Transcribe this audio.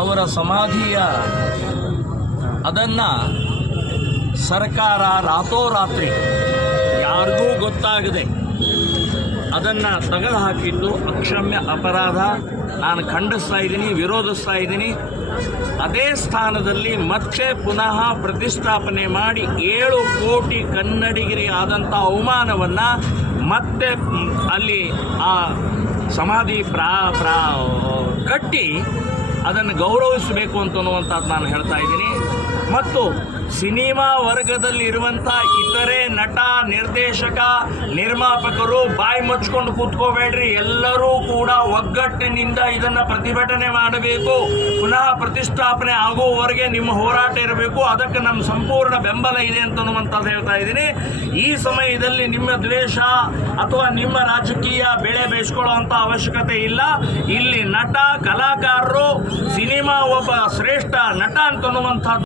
ಅವರ ಸಮಾಧಿಯ ಅದನ್ನು ಸರ್ಕಾರ ರಾತೋರಾತ್ರಿ ಯಾರಿಗೂ ಗೊತ್ತಾಗದೆ ಅದನ್ನು ತಗದು ಹಾಕಿದ್ದು ಅಕ್ಷಮ್ಯ ಅಪರಾಧ. ನಾನು ಖಂಡಿಸ್ತಾ ಇದ್ದೀನಿ, ವಿರೋಧಿಸ್ತಾ ಇದ್ದೀನಿ. ಅದೇ ಸ್ಥಾನದಲ್ಲಿ ಮತ್ತೆ ಪುನಃ ಪ್ರತಿಷ್ಠಾಪನೆ ಮಾಡಿ ಏಳು ಕೋಟಿ ಕನ್ನಡಿಗರಿ ಆದಂಥ ಅವಮಾನವನ್ನು ಮತ್ತೆ ಅಲ್ಲಿ ಆ ಸಮಾಧಿ ಪ್ರಾ ಪ್ರಾ ಕಟ್ಟಿ ಅದನ್ನು ಗೌರವಿಸಬೇಕು ಅಂತನ್ನುವಂಥದ್ದು ನಾನು ಹೇಳ್ತಾ ಇದ್ದೀನಿ. ಮತ್ತು ಸಿನಿಮಾ ವರ್ಗದಲ್ಲಿ ಇರುವಂಥ ಇತರೆ ನಟ, ನಿರ್ದೇಶಕ, ನಿರ್ಮಾಪಕರು ಬಾಯಿ ಮುಚ್ಕೊಂಡು ಕೂತ್ಕೋಬೇಡ್ರಿ. ಎಲ್ಲರೂ ಕೂಡ ಒಗ್ಗಟ್ಟಿನಿಂದ ಇದನ್ನು ಪ್ರತಿಭಟನೆ ಮಾಡಬೇಕು. ಪುನಃ ಪ್ರತಿಷ್ಠಾಪನೆ ಆಗುವವರೆಗೆ ನಿಮ್ಮ ಹೋರಾಟ ಇರಬೇಕು. ಅದಕ್ಕೆ ನಮ್ಮ ಸಂಪೂರ್ಣ ಬೆಂಬಲ ಇದೆ ಅಂತನ್ನುವಂಥದ್ದು ಹೇಳ್ತಾ ಇದ್ದೀನಿ. ಈ ಸಮಯದಲ್ಲಿ ನಿಮ್ಮ ದ್ವೇಷ ಅಥವಾ ನಿಮ್ಮ ರಾಜಕೀಯ ಬೆಳೆ ಬೇಯಿಸ್ಕೊಳ್ಳುವಂಥ ಅವಶ್ಯಕತೆ ಇಲ್ಲ. ಇಲ್ಲಿ ನಟ, ಕಲಾಕಾರರು ಒಬ್ಬ ಶ್ರೇಷ್ಠ ನಟ ಅಂತನ್ನುವಂಥದ್ದು